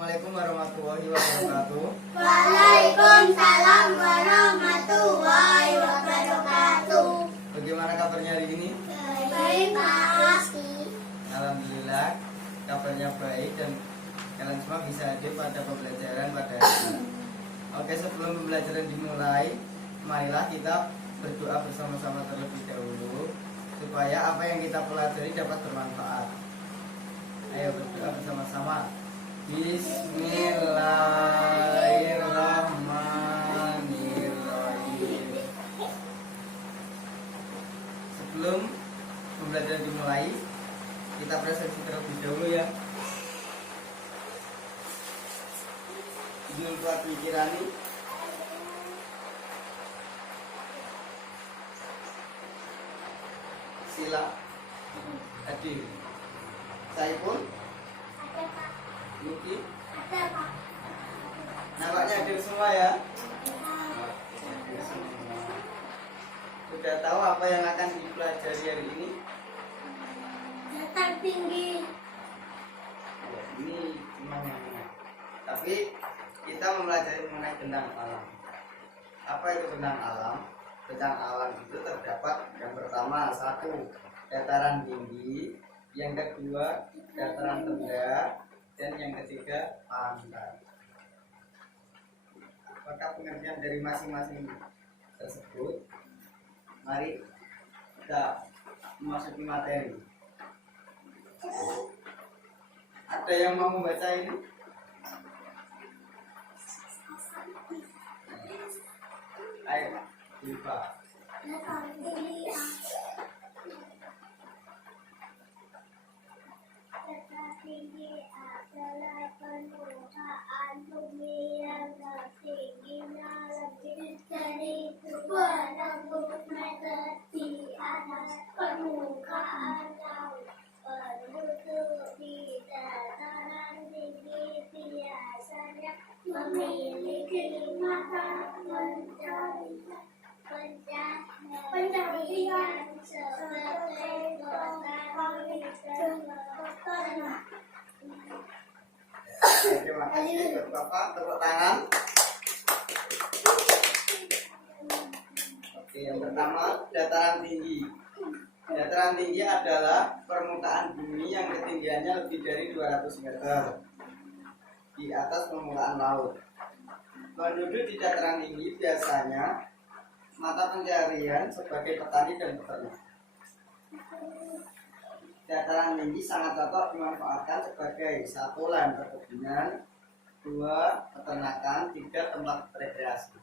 Assalamualaikum warahmatullahi wabarakatuh. Waalaikumsalam warahmatullahi wabarakatuh. Bagaimana kabarnya hari ini? Baik, Pak. Alhamdulillah kabarnya baik dan kalian semua bisa hadir pada pembelajaran pada hari ini. Oke, sebelum pembelajaran dimulai, marilah kita berdoa bersama-sama terlebih dahulu supaya apa yang kita pelajari dapat bermanfaat. Ayo berdoa bersama-sama. Bismillahirrahmanirrahim. Sebelum pembelajaran dimulai, kita presentasi terlebih dahulu ya. Jumpa pikirani. Sila. Adil. Saya pun. Ada, Pak. Yuki. Ada, Pak. Nampaknya hadir semua ya. Sudah tahu apa yang akan dipelajari hari ini? Dataran tinggi. Ini cuma tapi kita mempelajari mengenai bentang alam. Apa itu bentang alam? Bentang alam itu terdapat yang pertama satu dataran tinggi, yang kedua dataran rendah, dan yang ketiga pantai. Apakah pengertian dari masing-masing tersebut? Mari kita memasuki materi. Ada yang mau membaca ini? Ayo, lupa. Dataran tinggi. Dataran tinggi adalah permukaan bumi yang tingginya lebih dari 2000 meter di atas permukaan laut. Penduduk di dataran tinggi biasanya memiliki mata pencarian seperti petani dan peternak. Terima kasih buat Bapak, tepuk tangan. Oke, yang pertama dataran tinggi. Dataran tinggi adalah permukaan bumi yang ketinggiannya lebih dari 200 meter di atas permukaan laut. Penduduk di dataran tinggi biasanya mata pencarian sebagai petani dan peternak. Dataran tinggi sangat cocok dimanfaatkan sebagai satu lahan perkebunan, dua peternakan, tiga tempat rekreasi.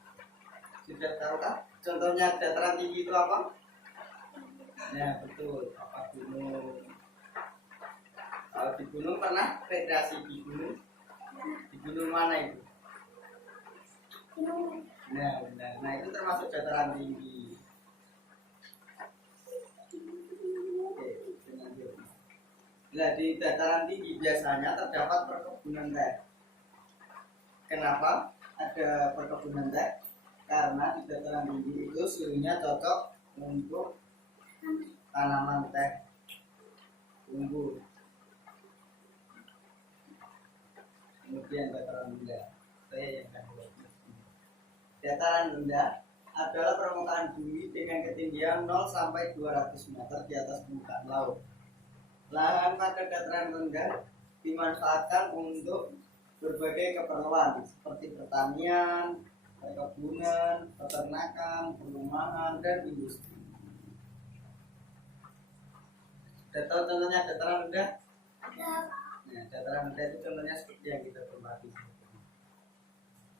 Sudah tahukah contohnya dataran tinggi itu apa? Nah betul, apa gunung. Kalau di gunung pernah rekreasi di gunung? Di gunung mana itu? Nah benar, nah itu termasuk dataran tinggi. Oke, lanjut. Nah di dataran tinggi biasanya terdapat perkebunan teh. Kenapa ada perkebunan teh? Karena di dataran tinggi itu suhunya cocok untuk tanaman teh tumbuh. Kemudian dataran rendah. Saya yang kedua. Dataran rendah adalah permukaan bumi dengan ketinggian 0 sampai 200 meter di atas permukaan laut. Lahan pada dataran rendah dimanfaatkan untuk berbagai keperluan seperti pertanian, perkebunan, peternakan, perumahan, dan industri. Sudah tahu contohnya dataran rendah? Nah, dataran rendah itu contohnya seperti yang kita tempati.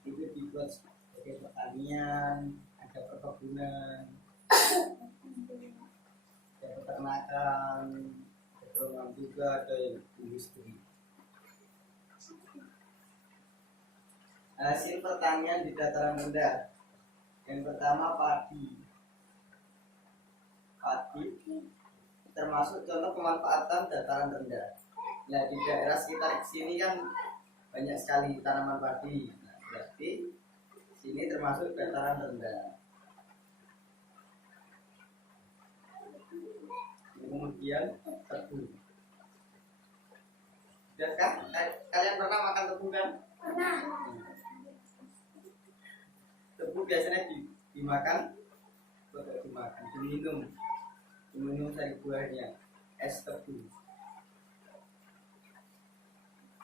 Itu dibuat sebagai pertanian, ada perkebunan, ada peternakan, ada perumahan juga, ada industri. Hasil pertanian di dataran rendah. Yang pertama padi. Padi termasuk contoh pemanfaatan dataran rendah. Nah di daerah sekitar sini kan banyak sekali tanaman padi. Nah, berarti sini termasuk dataran rendah. Kemudian tebu. Sudahkah? Kalian pernah makan tebu kan? Pernah. Tebu biasanya dimakan, diminum dari buahnya, es tebu.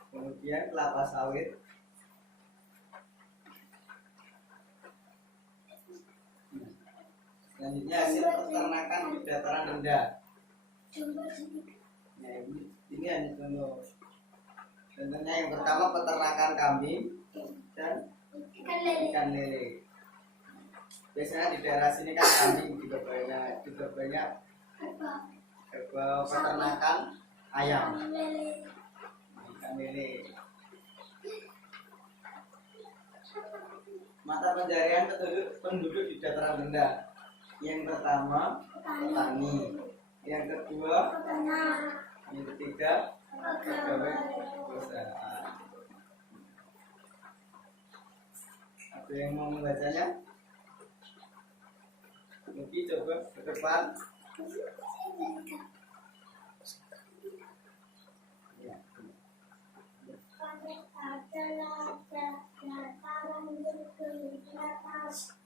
Kemudian kelapa sawit. Selanjutnya hasil peternakan di dataran rendah. Nah, ini hanya contoh. Contohnya yang pertama peternakan kambing dan ikan lele. Biasanya di daerah sini kan kambing juga banyak peternakan ayam, ikan lele. Mata pencarian penduduk di dataran rendah. Yang pertama petani, yang kedua yang ketiga pegawai perusahaan. Ada yang mau membacanya? Mungkin coba ke depan. Ya. Adalah dataran berbatas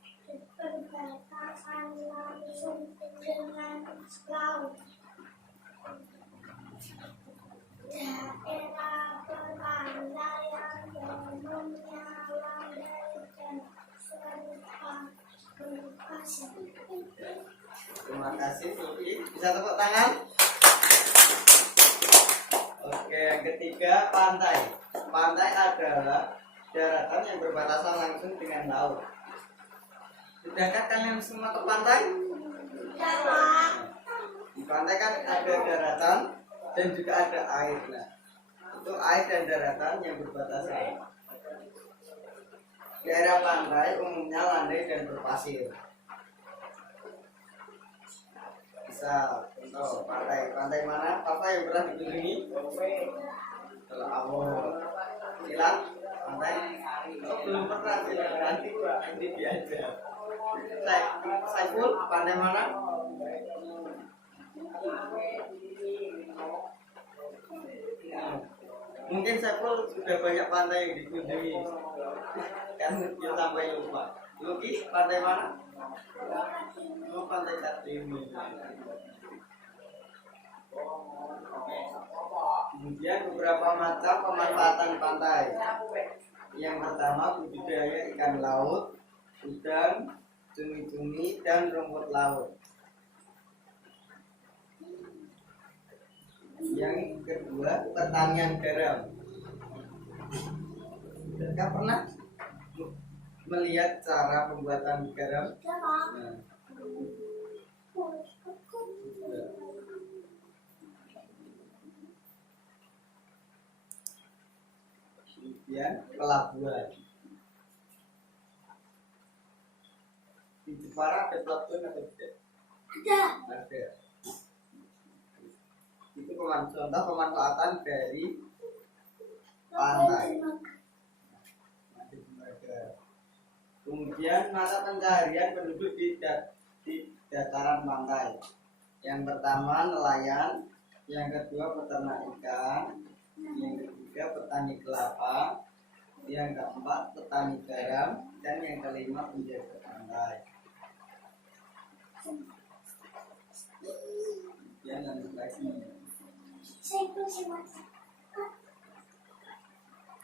berbatasan langsung dengan laut. Daerah perantaian umumnya landai dan serta berpasir. Terima kasih Sufi. Bisa tepuk tangan? Oke, yang ketiga pantai. Pantai adalah daratan yang berbatasan langsung dengan laut. Sudahkah kalian semua ke pantai? Di pantai kan ada daratan dan juga ada air. Nah, itu air dan daratan yang berbatasan. Daerah pantai umumnya landai dan berpasir. Bisa contoh pantai mana? Apa yang pernah dikunjungi? Kalau awal silang pantai. Oh, belum pernah silang, nanti diajak. Saiful pantai mana? Mungkin Saiful sudah banyak pantai yang dikunjungi kan dia sampai lupa. Luki pantai mana? Oh, pantai Kartini. Kemudian beberapa macam pemanfaatan pantai. Yang pertama budidaya ikan laut, udang, cumi-cumi, dan rumput laut. Yang kedua pertanian garam. Sudah pernah melihat cara pembuatan garam? Nah. Kemudian pelabuhan. Di Jepara ada pelabuhan atau tidak? Ada. Itu contoh pemanfaatan dari pantai. Kemudian mata pencaharian penduduk di dataran pantai. Yang pertama nelayan, yang kedua peternak ikan, yang ketiga petani kelapa, yang keempat petani garam, dan yang kelima penjaga pantai. Kemudian lanjut lagi.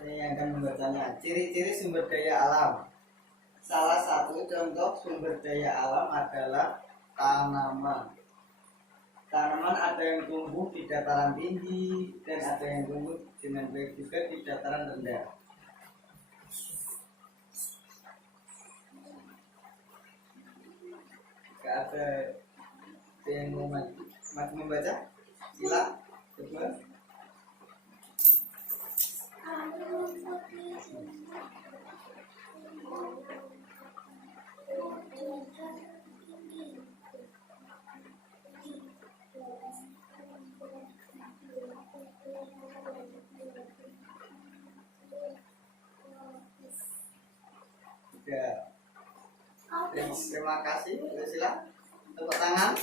Saya akan membacanya. Ciri-ciri sumber daya alam. Salah satu contoh sumber daya alam adalah tanaman. Tanaman ada yang tumbuh di dataran tinggi dan ada yang tumbuh dengan baik juga di dataran rendah. Jika ada yang mau maju membaca, silakan. Coba. Sudah. Terima kasih. Silakan. Tepuk tangan.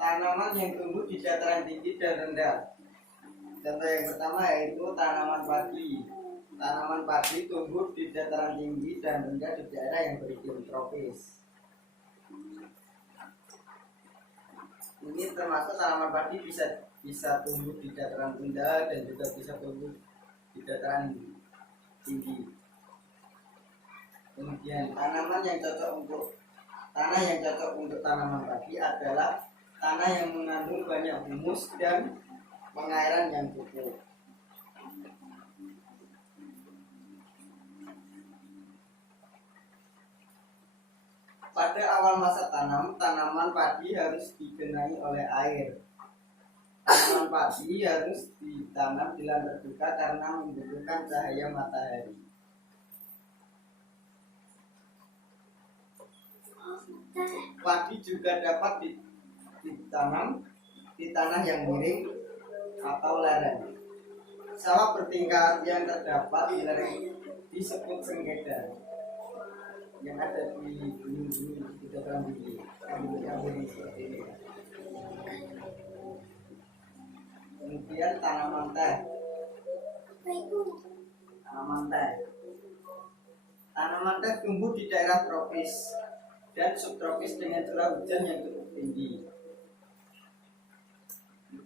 tanaman yang tumbuh di dataran tinggi dan rendah. Contoh yang pertama yaitu tanaman padi. Tanaman padi tumbuh di dataran tinggi dan rendah di daerah yang beriklim tropis. Ini termasuk tanaman padi bisa tumbuh di dataran rendah dan juga bisa tumbuh di dataran tinggi. Kemudian tanah yang cocok untuk tanaman padi adalah tanah yang mengandung banyak humus dan pengairan yang cukup. Pada awal masa tanam, tanaman padi harus digenangi oleh air. Tanaman padi harus ditanam di lahan terbuka karena membutuhkan cahaya matahari. Padi juga dapat ditanam di tanah yang miring atau lereng. Sawah bertingkat yang terdapat di lereng disebut sengketa, yang ada di gunung-gunung di dataran tinggi, yang miring seperti ini. Kemudian tanaman teh. Tanaman teh tumbuh di daerah tropis dan subtropis dengan curah hujan yang cukup tinggi.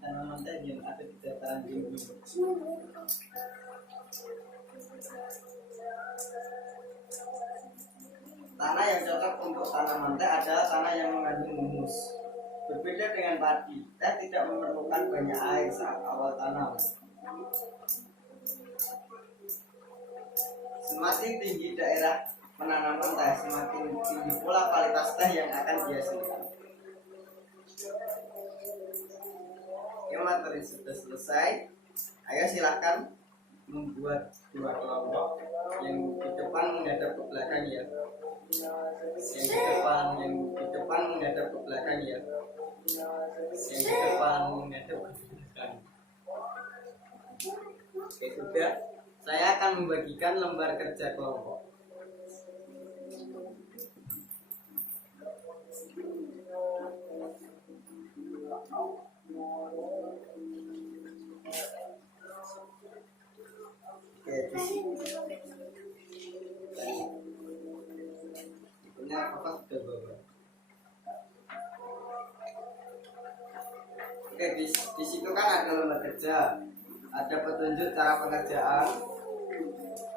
Tanaman teh yang ada di dataran tinggi. Tanah yang cocok untuk tanaman teh adalah tanah yang mengandung humus. Berbeda dengan padi, teh tidak memerlukan banyak air saat awal tanam. Semakin tinggi daerah penanaman teh, semakin tinggi pula kualitas teh yang akan dihasilkan. Oke, materi sudah selesai. Ayo silahkan membuat dua kelompok. Yang di depan menghadap ke belakang ya. Yang di depan menghadap ke belakang ya. Yang di depan menghadap ke belakang. Oke, sudah. Saya akan membagikan lembar kerja kelompok. Oke, di sini. Ini apa sudah bawa? Oke, di situ kan ada lembar kerja, ada petunjuk cara pengerjaan.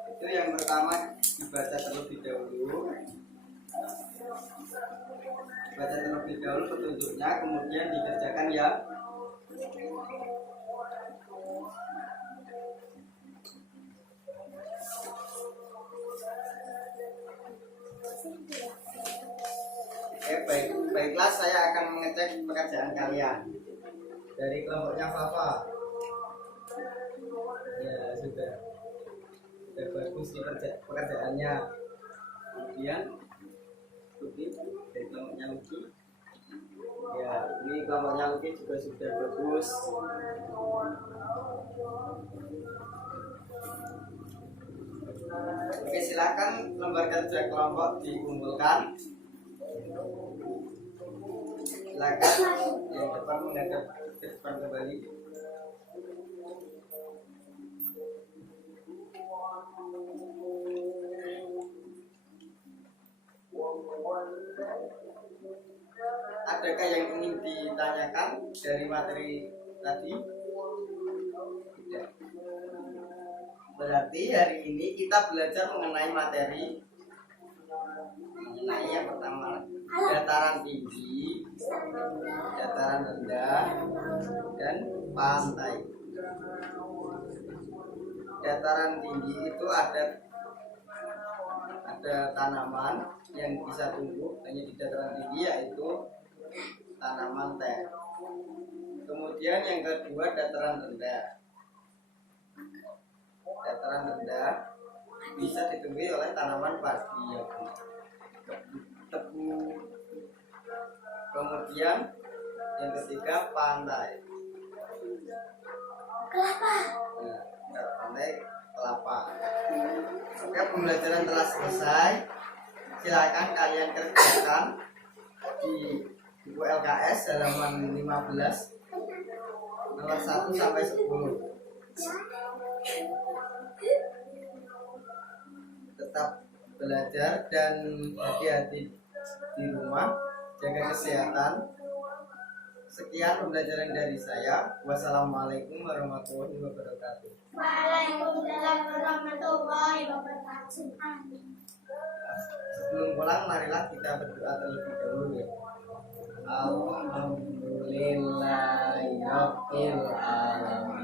Itu yang pertama dibaca terlebih dahulu. Baca terlebih dahulu petunjuknya, kemudian dikerjakan ya. Oke, baiklah, saya akan mengecek pekerjaan kalian dari kelompoknya Fafa. Ya sudah bagus di pekerjaannya. Kemudian Luki dari kelompoknya Luki. Ya, ini kelompoknya Luki juga sudah bagus. Oke, silakan lembar kerja kelompok dikumpulkan. Silakan yang depan menghadap ke depan kembali. Adakah yang ingin ditanyakan dari materi tadi? Tidak. Berarti hari ini kita belajar mengenai materi mengenai yang pertama dataran tinggi, dataran rendah, dan pantai. Dataran tinggi itu ada tanaman yang bisa tumbuh hanya di dataran tinggi, yaitu tanaman teh. Kemudian yang kedua dataran rendah. Dataran rendah bisa ditumbuhi oleh tanaman padi, ya, tebu. Kemudian yang ketiga pantai. Kelapa. Nah, pantai kelapa. Oke, pembelajaran telah selesai. Silakan kalian kerjakan di buku LKS halaman 15 nomor 1 sampai 10. Tetap belajar dan hati-hati di rumah, jaga kesehatan. Sekian pembelajaran dari saya. Wassalamualaikum warahmatullahi wabarakatuh. Waalaikumsalam warahmatullahi wabarakatuh. Sebelum pulang, marilah kita berdoa terlebih dahulu ya. Alhamdulillahirabbil alamin.